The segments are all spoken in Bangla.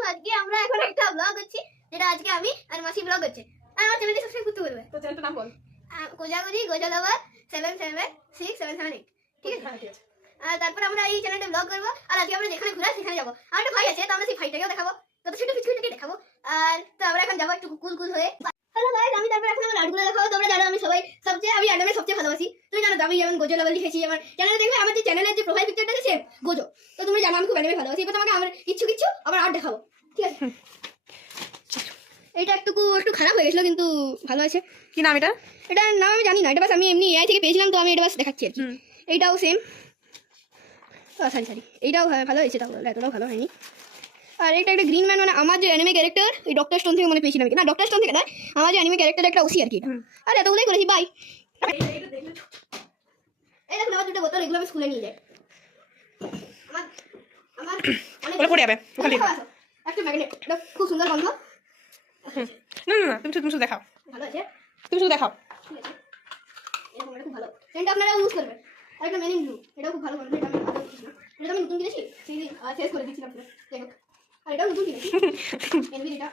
দেখো আজকে আমরা এখন একটা ব্লগ হচ্ছে যেটা আজকে আমি আর মাসি ব্লগ হচ্ছে আর আমার চ্যানেলটি সাবস্ক্রাইব করতে বলবে তো চ্যানেলটার নাম বল। কোজাগুজি গোজালাবার seven seven six seven seven eight ঠিক আছে? হ্যাঁ আর তারপর আমরা এই চ্যানেলটা ব্লগ করব আর আজকে আমরা যেখানে ঘুরে সেখানে যাব। আর একটা ভাই আছে তো আমরা সেই ভাইটাকেও দেখাবো। তত ছোট পিছুটাকে দেখাবো। আর তো আমরা এখন যাব একটু কুল কুল হয়ে। হ্যালো গাইস আমি তারপর এখন আমার আর্টগুলো দেখাবো। তোমরা জানো আমি আমি অ্যাডামে সবচেয়ে ভালোবাসি। তুমি জানো আমি যেমন গোজো লেভেল লিখেছি আমার চ্যানেলে দেখবে আমার যে চ্যানেলের যে প্রোফাইল পিকচারটা আছে গোজো তো তুমি জানো আমি খুব অ্যাডামে ভালোবাসি এবার তোমাকে আমার কিচ্ছু কিচ্ছু আবার আর্ট দেখাবো। ঠিক আছে? এটা একটু একটু খারাপ হয়ে গেছিল কিন্তু ভালো আছে। কি নাম এটা? এটা নাম আমি জানি না এটা বাস আমি এমনি এআই থেকে পেয়েছিলাম তো আমি এটা বাস দেখাচ্ছি আর কি। এইটাও সেম সরি সরি এইটাও ভালো হয়েছে তাহলে এতটাও ভালো হয়নি। আর এটা একটা গ্রিন ম্যান মানে আমার যে অ্যানিমে ক্যারেক্টার ওই ডক্টর স্টোন থেকে মনে পেয়েছিলাম না ডক্টর স্টোন থেকে না আমার যে অ্যানিমে ক্যারেক্টার একটা ওসি আর কি আর এতগুলোই করেছি বাই এই দেখুন আমার দুটো বোতল এগুলো আমি স্কুলে নিয়ে যাই আমার আমার ওটা পড়ে যাবে ওখানে একটা ম্যাগনেট এটা খুব সুন্দর গন্ধ না না না তুমি শুধু তুমি শুধু দেখাও। ভালো আছে তুমি শুধু দেখাও। এরকম এটা খুব ভালো সেন্টটা আপনারা ইউজ করবেন আর একটা মেনিং ব্লু এটাও খুব ভালো গন্ধ এটা আমি আগে কিনেছি না এটা আমি নতুন কিনেছি সেই দিন শেষ করে দিচ্ছিলাম যাই আর এটাও নতুন কিনেছি এটা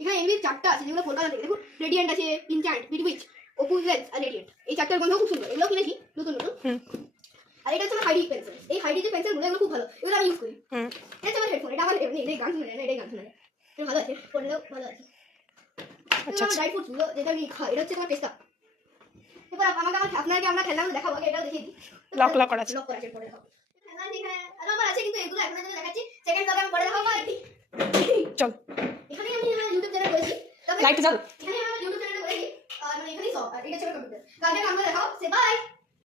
এখানে এনভির চারটা আছে যেগুলো কলকাতা থেকে। দেখুন রেডিয়েন্ট আছে ইনচ্যান্ট বিটউইচ ওপু ওয়েলস আর রেডিয়েন্ট এই চারটার গন্ধ খুব সুন্দর। এগুলো কিনেছি নতুন নতুন। আর এটা হচ্ছে হাইডি পেন্সিল এই হাইডি যে পেন্সিলগুলো এগুলো খুব ভালো। এগুলো আমি ইউজ করি। এটা হচ্ছে আমার হেডফোন এটা আমার এমনি এটাই গান শুনে না এটাই গান শুনে। না ভালো আছে পড়লেও ভালো আছে। আচ্ছা আচ্ছা। ড্রাই ফ্রুটসগুলো যেটা আমি খাই এটা হচ্ছে তোমার পেস্তা। এবার আমাকে আমার আপনাকে আমরা খেলনাগুলো দেখাবো আগে এটাও দেখিয়ে দিই। লক লক করা আছে। লক করা আছে পরে দেখাবো। খেলনা আমার আছে কিন্তু এগুলো এখন যদি দেখাচ্ছি। সেকেন্ড ব্লগে আমি পরে দেখাবো চল। এখানেই আমি আমার ইউটিউব চ্যানেল করেছি। লাইট জ্বাল। এখানে আমার ইউটিউব চ্যানেল করেছি আর মানে এখানেই